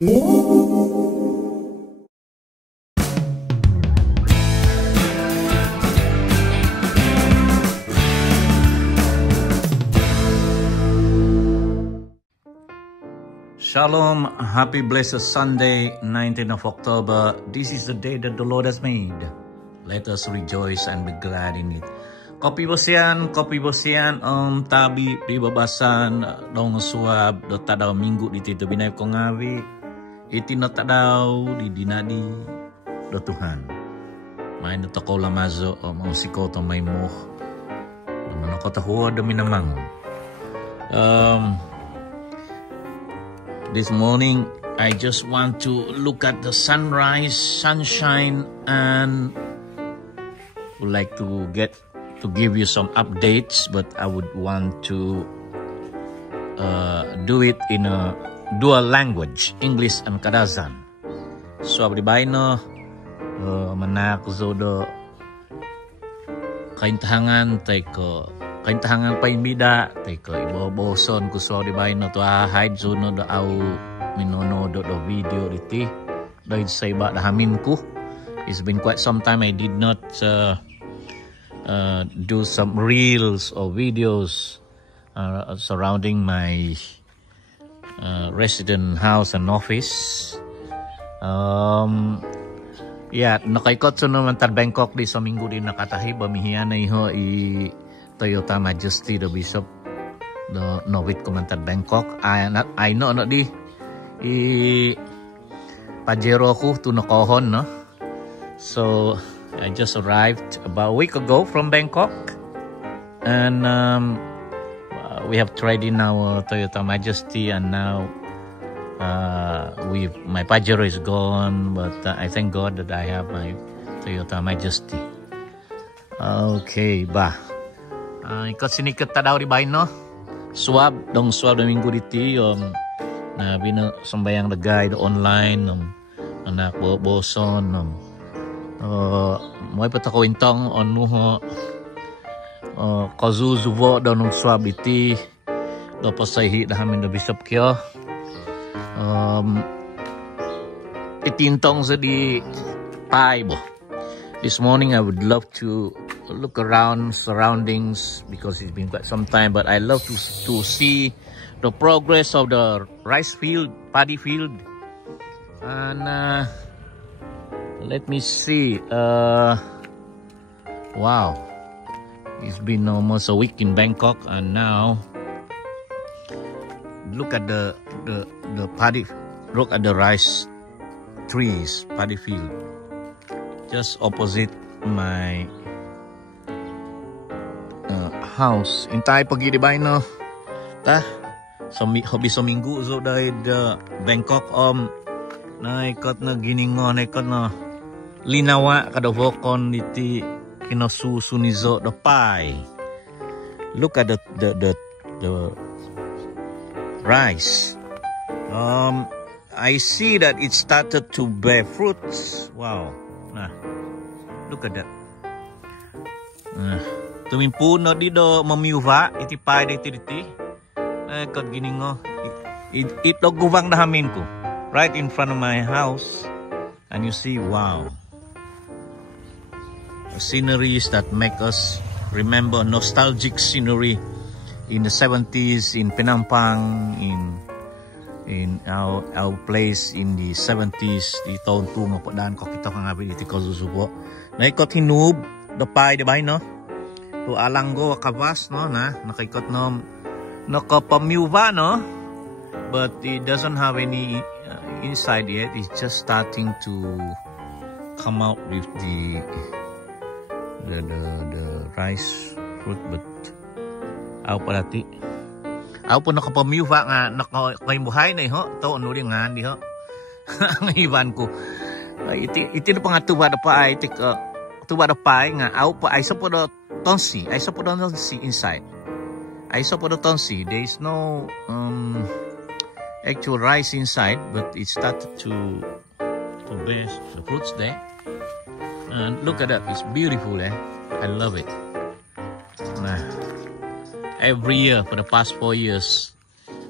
Shalom, happy blessed Sunday, 19th of October. This is the day that the Lord has made. Let us rejoice and be glad in it. Kopi bosian, tabi, pribabasan, dong suab, do tadaw minggu di tito binay ko ngawi, iti no tadaw, di dinadi, do Tuhan. May no tako lamazo, musiko to may mo, naman ako tahuwa do minamang. This morning, I just want to look at the sunrise, sunshine, and would like to give you some updates, but I would want to do it in a dual language, English and Kadazan. So, abdi no, manak zodo kaintahangan kaintahangan paimida teko iboboson ko so di bay no to hide so no do au minono do video iti do say ba dahamin ko. It's been quite some time I did not do some reels or videos surrounding my resident house and office. Yeah, nakaikot so naman tar Bangkok di sa minggu din nakatahi bamihian na iho Toyota Majesty, the Bishop, the Novit Komentar Bangkok. I know no di Pajero ko to nakohon no. So I just arrived about a week ago from Bangkok, and we have traded in our Toyota Majesty, and now my Pajero is gone, but I thank God that I have my Toyota Majesty. Okay, ba. Ikot sinikat tadaw di bay no. Swab dong minggu diti yung na bina sambayang dagay do online ng anak boson ng mo patako intong onu kazuzuvo do nung swab iti do pasahi dahamin do Bishop kyo itintong sa di paibo. This morning I would love to look around surroundings because it's been quite some time, but I love to see the progress of the rice field, paddy field, and let me see. Wow, it's been almost a week in Bangkok, and now look at the paddy, look at the rice trees, paddy field, just opposite my house. Intay pagi di bay no ta hobi so minggu so dahil Bangkok na ikot na giningon ikot na linawa kadovokon iti kinosusunizo the pie. Look at the rice. I see that it started to bear fruits. Wow. Nah, look at that. Tumimpu no di do mamiuva iti pay diti kat giningo it do gubang dahamin ko right in front of my house, and you see, wow, sceneries that make us remember nostalgic scenery in the 70s in Penampang, in our place in the 70s di taon tu mapadaan ko kita kang abi diti Kazuzubo na ikot hinub the pay di bay no to alanggo kabas no na nakaikot no nakapamiuva no, but it doesn't have any inside yet. It's just starting to come out with the rice fruit, but aw palati aw po nakapamiuva nga nakaimuhay na iho to ano rin nga di ho ang iban ko iti na pangatuba na pa ay tuba na pa nga aw pa ay sa po tonsi. I saw the tonsi inside. I saw the tonsi. There is no actual rice inside, but it started to bear the fruits there. And look at that, it's beautiful, eh? I love it. Every year for the past 4 years,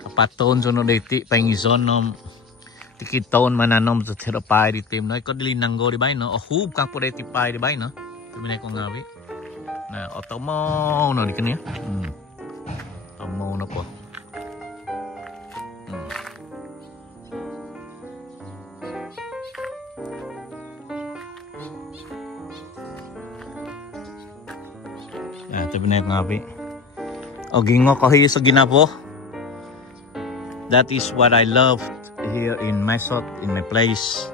kapaton so no deti pangizon tikit taon mananom sa therapy di team no ko dili nanggo di bay no hub kang pure ti pai di bay no tumine ko ngawi na otomo no di kanya tomo no po tumine ko ngawi o gingo ko hi sa ginabo. That is what I love here in Mesot, in my place,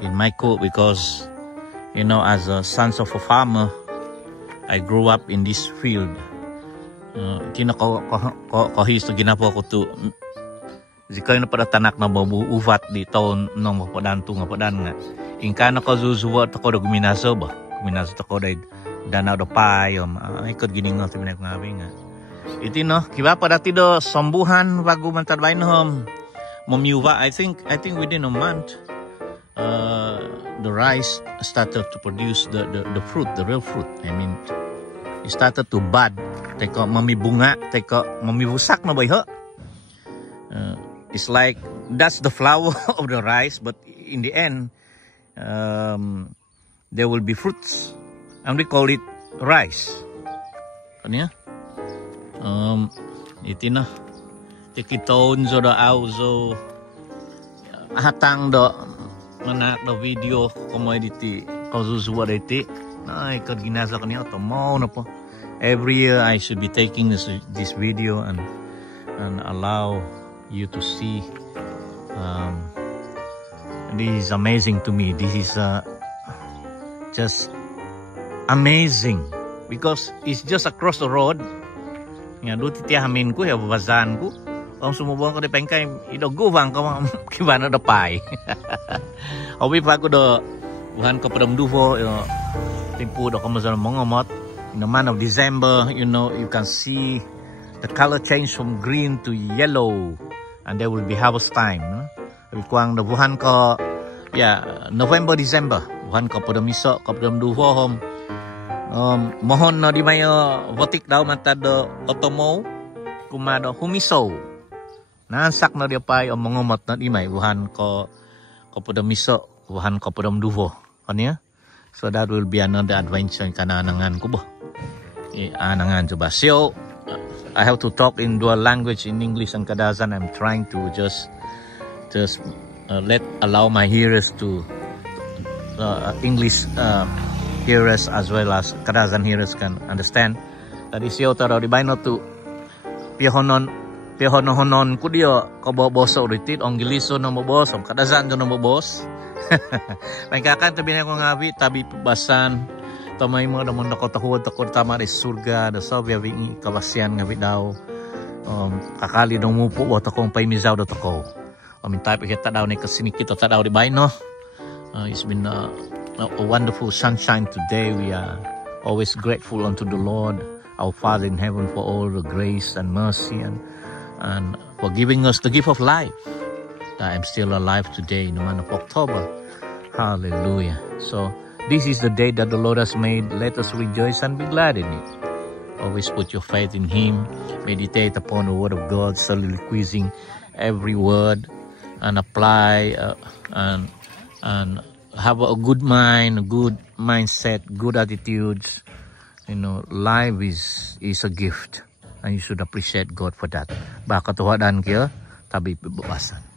in my court, because, you know, as a son of a farmer, I grew up in this field. Kinakahis na ginapo ko to. Zikay na para tanak na mabuuvat dito nang mapadan to nga padan nga. Inka na ko zuzuwat ako da guminaso ba? Guminaso ako da danaw da payom. Ay kod giningot timinay ko nga nga. Iti no, kiba pa dati do sambuhan bago man tadbay no momiuva. I think within a month the rice started to produce the fruit, the real fruit. I mean, it started to bud. Teko mamibunga, teko mamibusak na bay ho. It's like that's the flower of the rice, but in the end there will be fruits, and we call it rice. Kanya? Iti na tikitoon so da auzo hatang do manak do video commodity kauzuwa iti na ikad ginasa kaniya tomo na po. Every year I should be taking this video and allow you to see. This is amazing to me. This is just amazing because it's just across the road. Nga do titiahamin ko ya babazan ko ang sumubong ko de pengkay idoguvang ko kibana da pai obi pa ko do buhan ko padam duvo tempo do ko mazan mongamot in the month of December. You know, you can see the color change from green to yellow, and there will be harvest time, no? Kuang do buhan ko November December buhan ko padam iso ko padam duvo hom mohon no di mayo votik daw matado otomo kumado humiso nansak no di pay o mongomot no di may buhan ko podam miso buhan ko podam duvo kanya. So that will be another adventure kananangan ko bo anangan coba. So I have to talk in dual language, in English and Kadazan. I'm trying to just allow my hearers to English hearers as well as Kadazan hearers can understand. Tadi siyo taro di baino tu pihonon ku dia ko boso ritit ong giliso no mobos om Kadazan do no mobos. Pangkakan tabi na ko ngawi tabi basan tamay mo damon ko tahuod ko tama di surga da sobya wingi kabasyan ngawi daw kakali dong mupo bo takong paimizaw do tako. Minta kita daw ni kasini kita ta daw di baino. It's been a wonderful sunshine today. We are always grateful unto the Lord, our Father in heaven, for all the grace and mercy and for giving us the gift of life. That I'm still alive today in the month of October. Hallelujah. So this is the day that the Lord has made. Let us rejoice and be glad in it. Always put your faith in Him. Meditate upon the Word of God, soliloquizing every word, and apply and have a good mind, a good mindset, good attitudes. You know, life is a gift, and you should appreciate God for that. Baka tuhadan kaya tabi babasan.